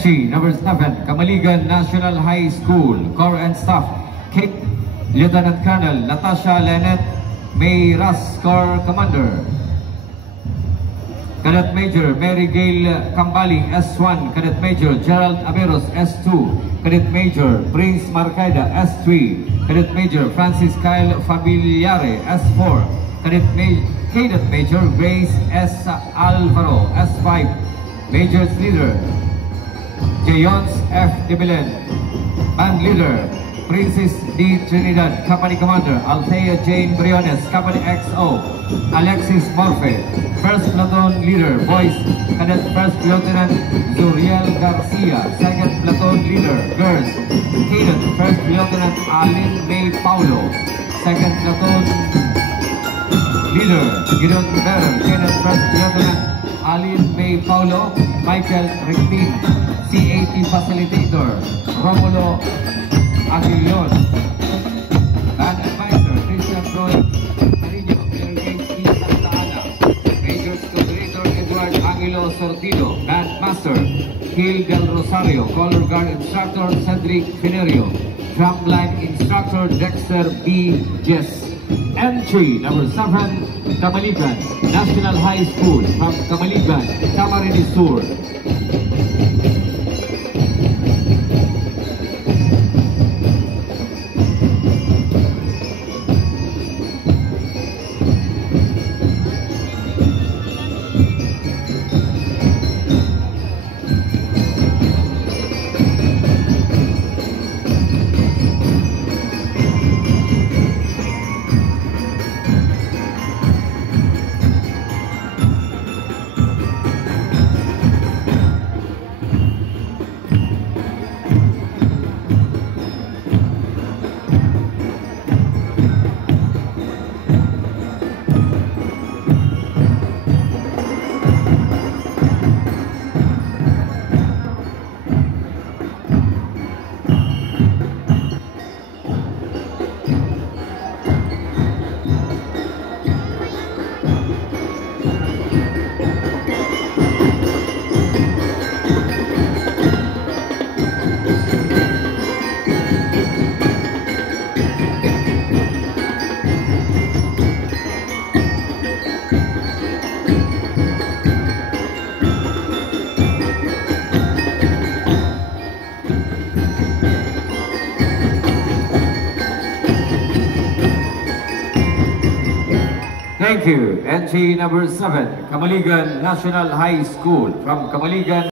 Entry number 7, Camaligan National High School, Corps and Staff, Cape Lieutenant Colonel Natasha Lenet Mayras, Corps Commander. Cadet Major Mary Gail Kambaling, S1. Cadet Major Gerald Averos, S2. Cadet Major Prince Marcaida, S3. Cadet Major Francis Kyle Familiare, S4. Cadet Major Grace S. Alvaro, S5. Major's Leader Jayons F. De Belen. Band Leader Princess D. Trinidad. Company Commander Althea Jane Briones, Company XO Alexis Morfe. First Platoon Leader Boys, Cadet First Lieutenant Zuriel Garcia. Second Platoon Leader Girls, Cadet First Lieutenant Alin May Paulo. Second Platoon Leader Gideon Berer. Cadet First Lieutenant Alin May Paulo. Michael Rictin. CAT Facilitator Romulo Aguilon. Band Advisor Christian Roy Marino. Angelo Sortido. Band Master Gil Del Rosario. Color Guard Instructor Cedric Finerio. Drumline Instructor Dexter B. Jess. Entry number 7, Camaligan National High School from Camaligan, Camarines Sur. Thank you. Entry number 7, Camaligan National High School from Camaligan.